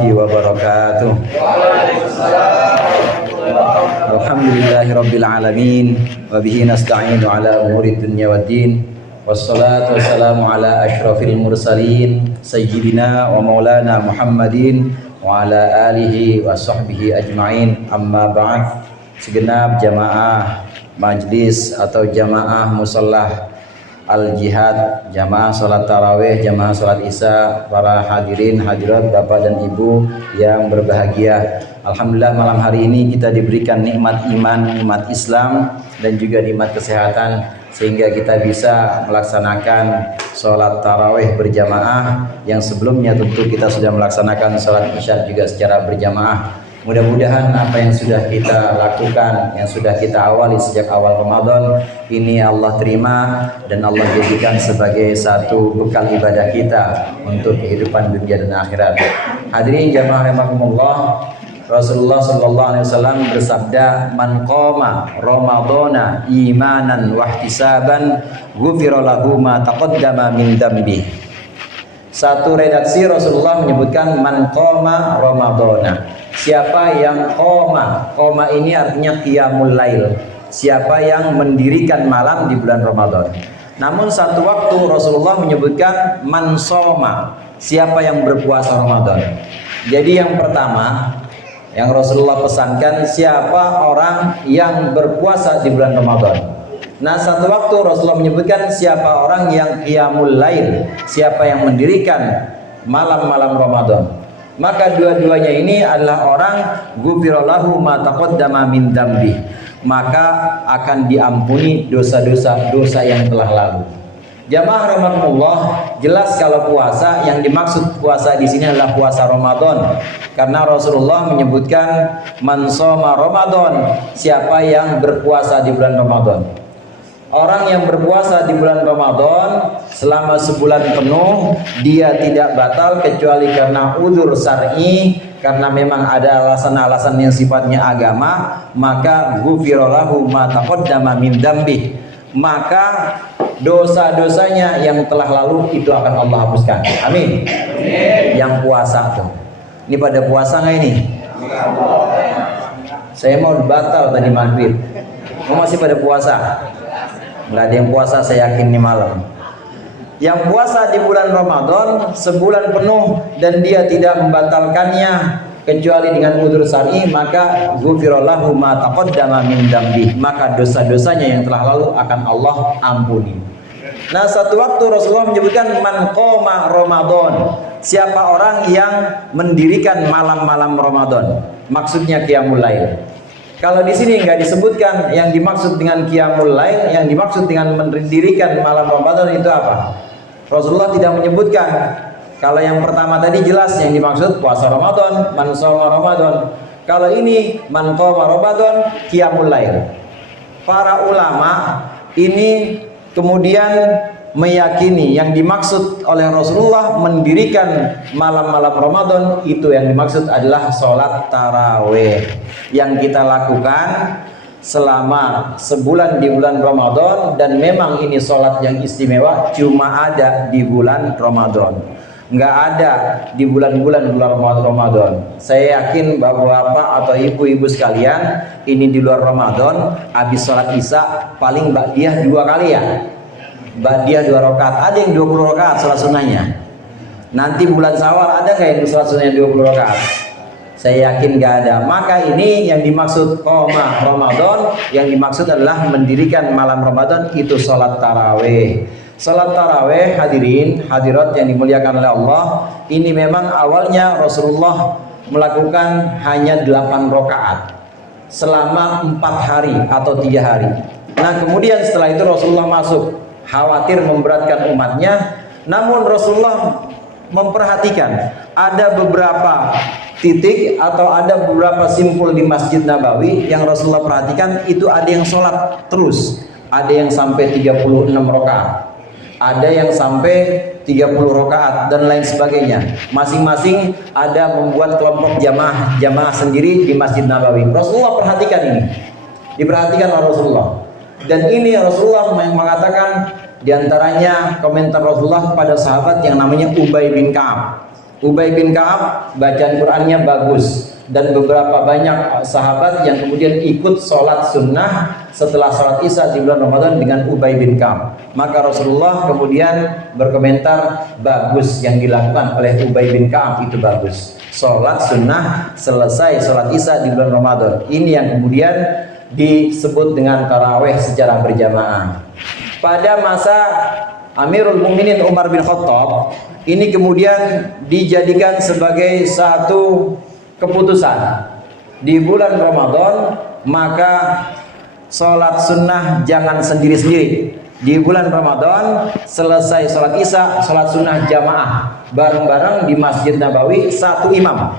warahmatullahi wabarakatuh. Alhamdulillahirabbil alamin wa bihi nasta'inu ala umuri dunya waddin. Wassalatu wassalamu ala asyrafil mursalin sayyidina wa maulana Muhammadin wa ala alihi wa sahbihi ajma'in. Amma ba'd. Segenap jamaah majlis atau jamaah musallah Al-Jihad, jamaah salat tarawih, jamaah salat isya, para hadirin hadirat bapak dan ibu yang berbahagia. Alhamdulillah malam hari ini kita diberikan nikmat iman, nikmat Islam dan juga nikmat kesehatan sehingga kita bisa melaksanakan salat tarawih berjamaah yang sebelumnya tentu kita sudah melaksanakan salat isya juga secara berjamaah. Mudah-mudahan apa yang sudah kita lakukan, yang sudah kita awali sejak awal Ramadan ini Allah terima dan Allah jadikan sebagai satu bekal ibadah kita untuk kehidupan dunia dan akhirat. Hadirin jamaah rahimakumullah, Rasulullah sallallahu alaihi wasallam bersabda, "Man qama Ramadhana imanan wa ihtisaban, ghufira lahu ma taqaddama min dambi." Satu redaksi Rasulullah menyebutkan man qama Ramadhana. Siapa yang qoma ini artinya qiyamul lail. Siapa yang mendirikan malam di bulan Ramadan. Namun satu waktu Rasulullah menyebutkan man soma. Siapa yang berpuasa Ramadan. Jadi yang pertama yang Rasulullah pesankan, siapa orang yang berpuasa di bulan Ramadan. Nah, satu waktu Rasulullah menyebutkan siapa orang yang qiyamul lail, siapa yang mendirikan malam-malam Ramadan. Maka dua-duanya ini adalah orang ghufirallahu ma taqaddama min dambi, maka akan diampuni dosa-dosa yang telah lalu. Jamaah rahimakumullah, jelas kalau puasa yang dimaksud puasa di sini adalah puasa Ramadan. Karena Rasulullah menyebutkan man shoma Ramadan, siapa yang berpuasa di bulan Ramadan. Orang yang berpuasa di bulan Ramadan selama sebulan penuh, dia tidak batal kecuali karena udzur syar'i, karena memang ada alasan-alasan yang sifatnya agama, maka ghufirallahu ma taqaddama min dambi, maka dosa-dosanya yang telah lalu itu akan Allah hapuskan. Amin. Yang puasa tuh. Ini pada puasa nggak ini? Saya mau batal tadi maghrib. Masih pada puasa? Nggak ada yang puasa, saya yakin ini malam. Yang puasa di bulan Ramadan sebulan penuh dan dia tidak membatalkannya kecuali dengan udzur syar'i, maka ghufirallahu ma taqaddama min dambi, maka dosa-dosanya yang telah lalu akan Allah ampuni. Nah, satu waktu Rasulullah menyebutkan man qoma Ramadan, siapa orang yang mendirikan malam-malam Ramadan, maksudnya qiyamul lail. Kalau di sini nggak disebutkan yang dimaksud dengan qiyamul lail, yang dimaksud dengan mendirikan malam Ramadan itu apa? Rasulullah tidak menyebutkan. Kalau yang pertama tadi jelas yang dimaksud puasa Ramadan, man shoma Ramadan. Kalau ini man qoma Ramadan, qiyamul lail. Para ulama ini kemudian meyakini yang dimaksud oleh Rasulullah mendirikan malam-malam Ramadan itu yang dimaksud adalah sholat tarawih yang kita lakukan selama sebulan di bulan Ramadan, dan memang ini sholat yang istimewa cuma ada di bulan Ramadan, nggak ada di bulan-bulan Ramadan. Saya yakin bapak-bapak atau ibu-ibu sekalian ini di luar Ramadan habis sholat isya paling ba'diyah 2 kali ya. Ba'diyah 2 rakaat, ada yang 20 rakaat sholat sunnahnya. Nanti bulan Syawal ada nggak yang sholat sunnahnya 20 rakaat? Saya yakin nggak ada. Maka ini yang dimaksud qoma Ramadan, yang dimaksud adalah mendirikan malam Ramadan itu sholat tarawih. Sholat tarawih hadirin hadirat yang dimuliakan oleh Allah, ini memang awalnya Rasulullah melakukan hanya 8 rakaat selama 4 hari atau 3 hari. Nah, kemudian setelah itu Rasulullah masuk, khawatir memberatkan umatnya, namun Rasulullah memperhatikan ada beberapa titik atau ada beberapa simpul di Masjid Nabawi yang Rasulullah perhatikan, itu ada yang sholat terus, ada yang sampai 36 rakaat, ada yang sampai 30 rakaat dan lain sebagainya. Masing-masing ada membuat kelompok jamaah sendiri di Masjid Nabawi. Rasulullah perhatikan ini, diperhatikan oleh Rasulullah. Dan ini Rasulullah mengatakan, diantaranya komentar Rasulullah pada sahabat yang namanya Ubay bin Ka'ab. Ubay bin Ka'ab bacaan Qur'annya bagus, dan beberapa banyak sahabat yang kemudian ikut sholat sunnah setelah sholat Isya di bulan Ramadan dengan Ubay bin Ka'ab. Maka Rasulullah kemudian berkomentar, bagus yang dilakukan oleh Ubay bin Ka'ab itu bagus. Sholat sunnah selesai sholat Isya di bulan Ramadan. Ini yang kemudian disebut dengan taraweh secara berjamaah. Pada masa Amirul Mukminin Umar bin Khattab, ini kemudian dijadikan sebagai satu keputusan di bulan Ramadan, maka sholat sunnah jangan sendiri-sendiri. Di bulan Ramadan selesai sholat Isya, sholat sunnah jamaah bareng-bareng di Masjid Nabawi, satu imam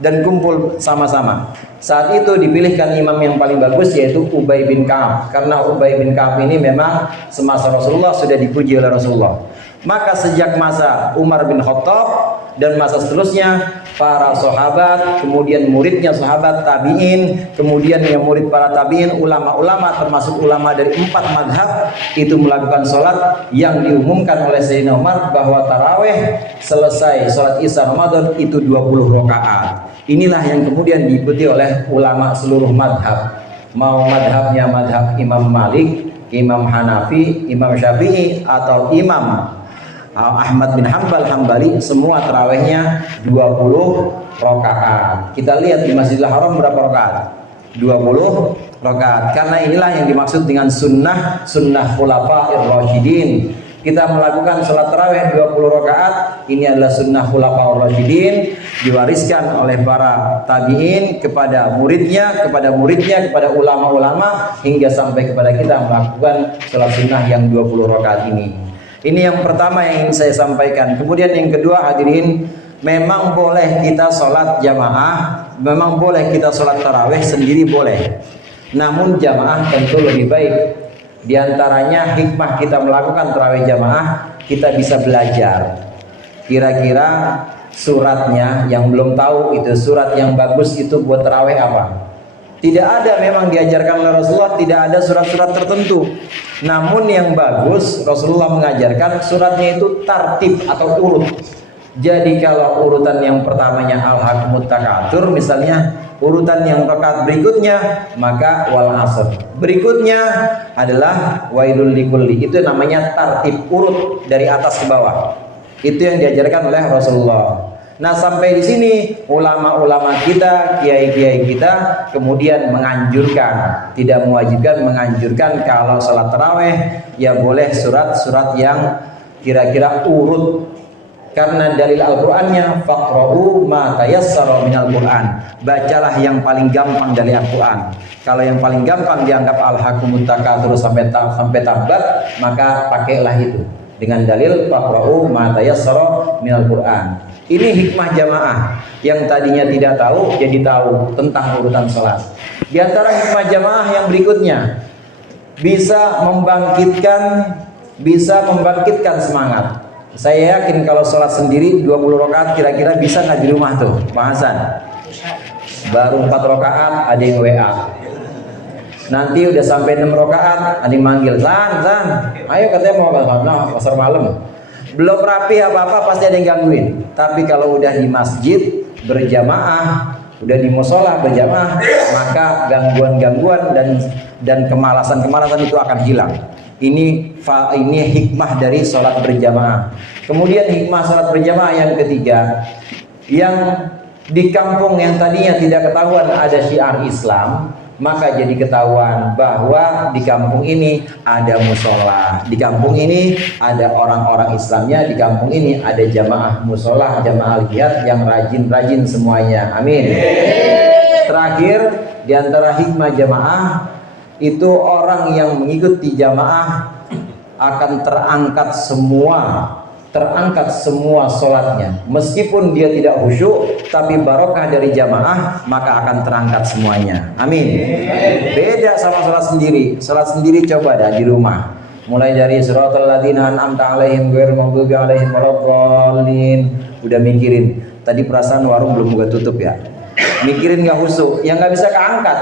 dan kumpul sama-sama. Saat itu dipilihkan imam yang paling bagus, yaitu Ubay bin Ka'ab, karena Ubay bin Ka'ab ini memang semasa Rasulullah sudah dipuji oleh Rasulullah. Maka sejak masa Umar bin Khattab dan masa seterusnya, para sahabat, kemudian muridnya sahabat tabi'in, kemudian yang murid para tabi'in, ulama-ulama termasuk ulama dari 4 madhab, itu melakukan sholat yang diumumkan oleh Sayyidina Umar bahwa taraweh selesai sholat Isya Ramadan itu 20 rakaat. Inilah yang kemudian diikuti oleh ulama seluruh madhab, mau madhabnya madhab Imam Malik, Imam Hanafi, Imam Syafi'i, atau Imam Ahmad bin Hambali, semua tarawehnya 20 rakaat. Kita lihat di Masjidil Haram berapa rakaat? 20 rakaat. Karena inilah yang dimaksud dengan sunnah khulafa'ir rasyidin. Kita melakukan sholat tarawih 20 rakaat. Ini adalah sunnah khulafa'ir rasyidin, diwariskan oleh para tabi'in kepada muridnya, kepada ulama-ulama, hingga sampai kepada kita melakukan sholat sunnah yang 20 rakaat ini. Ini yang pertama yang ingin saya sampaikan. Kemudian yang kedua, hadirin, memang boleh kita sholat jamaah, memang boleh kita sholat tarawih sendiri, boleh. Namun jamaah tentu lebih baik. Di antaranya hikmah kita melakukan tarawih jamaah, kita bisa belajar kira-kira suratnya. Yang belum tahu itu surat yang bagus itu buat tarawih apa. Tidak ada, memang diajarkan oleh Rasulullah, tidak ada surat-surat tertentu. Namun yang bagus, Rasulullah mengajarkan suratnya itu tartib atau urut. Jadi kalau urutan yang pertamanya Al-Hakumut Takatsur misalnya, urutan yang rakaat berikutnya maka wal asr. Berikutnya adalah wailul likulli. Itu namanya tartib, urut dari atas ke bawah. Itu yang diajarkan oleh Rasulullah. Nah, sampai di sini ulama-ulama kita, kiai-kiai kita kemudian menganjurkan, tidak mewajibkan, menganjurkan kalau salat taraweh ya boleh surat-surat yang kira-kira urut. Karena dalil Al-Qur'annya faqra'u ma tayassara minal Qur'an. Bacalah yang paling gampang dari Al-Qur'an. Kalau yang paling gampang dianggap Al-Hakumut Takatsur sampai tabat, maka pakailah itu dengan dalil faqra'u ma tayassara minal Qur'an. Ini hikmah jamaah, yang tadinya tidak tahu jadi tahu tentang urutan sholat. Di antara hikmah jamaah yang berikutnya, bisa membangkitkan semangat. Saya yakin kalau sholat sendiri 20 rakaat kira-kira bisa nggak di rumah tuh, Pak Hasan? Baru 4 rakaat ada yang WA. Nanti udah sampai 6 rakaat ada yang manggil, Zan, ayo katanya mau pasar malam. Belum rapi apa-apa pasti ada yang gangguin. Tapi kalau udah di masjid berjamaah, udah di musola berjamaah, maka gangguan-gangguan dan kemalasan itu akan hilang. Ini hikmah dari sholat berjamaah. Kemudian hikmah sholat berjamaah yang ketiga, yang di kampung yang tadinya tidak ketahuan ada syiar Islam, maka jadi ketahuan bahwa di kampung ini ada musola, di kampung ini ada orang-orang Islamnya, di kampung ini ada jamaah musola, jamaah lihat yang rajin-rajin semuanya. Amin. Terakhir, di antara hikmah jamaah itu orang yang mengikuti jamaah akan terangkat semua sholatnya, meskipun dia tidak khusyuk, tapi barokah dari jamaah maka akan terangkat semuanya. Amin. Beda sama sholat sendiri. Sholat sendiri coba dah di rumah, mulai dari siratal ladzina an'amta alaihim ghairil maghdubi alaihim waladdallin, udah mikirin tadi perasaan warung belum buka tutup ya, mikirin nggak khusyuk, yang nggak bisa keangkat.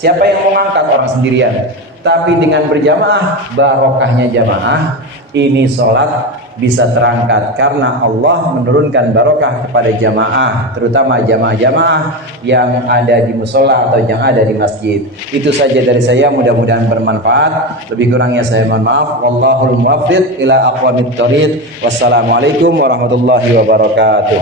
Siapa yang mau ngangkat? Orang sendirian. Tapi dengan berjamaah, barokahnya jamaah, ini sholat bisa terangkat karena Allah menurunkan barokah kepada jamaah, terutama jamaah-jamaah yang ada di musola atau yang ada di masjid. Itu saja dari saya, mudah-mudahan bermanfaat. Lebih kurangnya saya mohon maaf. Wallahul muwaffiq ila aqwamit thoriq. Wassalamualaikum warahmatullahi wabarakatuh.